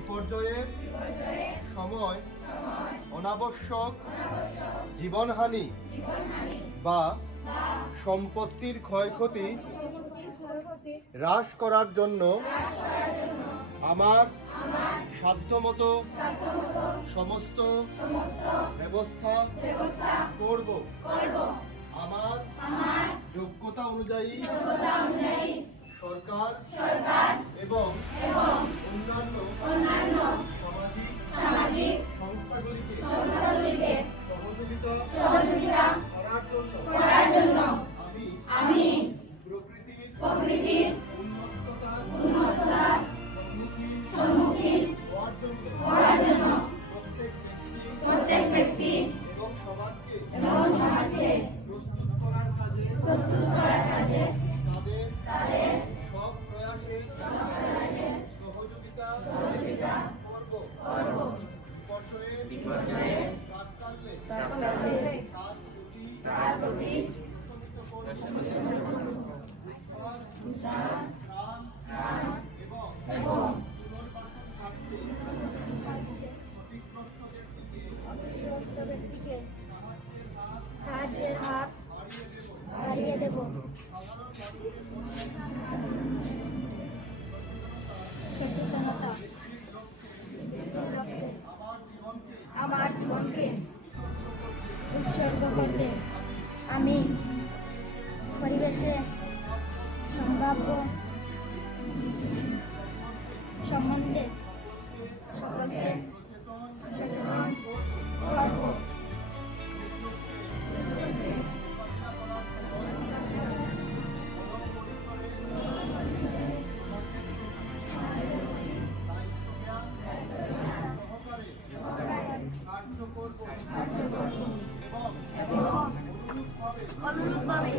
বিপর্যয়ের সময় অনাবশ্যক জীবনহানি বা সম্পত্তির ক্ষয়ক্ষতি হ্রাস করার জন্য আমার সাধ্যমতো সমস্ত ব্যবস্থা করব। আমার যোগ্যতা অনুযায়ী সরকার এবং অন্যান্য সামাজিক সংস্থাগুলিকে সহযোগিতা করার জন্য আমি প্রকৃতির উন্নততার সম্মুখীন হওয়ার জন্য প্রত্যেক ব্যক্তি এবং সমাজকে প্রস্তুত করার কাজে তাদের সব প্রয়াসে সহযোগিতা করব। বিপর্যয়ে প্রাক্কালে তার প্রতি এবং ব্যক্তিকে সাহায্যের হাত বাড়িয়ে দেব। সচেতনতা আমার জীবনকে উৎসর্গ করতে আমি পরিবেশে সম্ভাব্য সম্বন্ধে সকলকে সচেতন করব। অনুরূপভাবে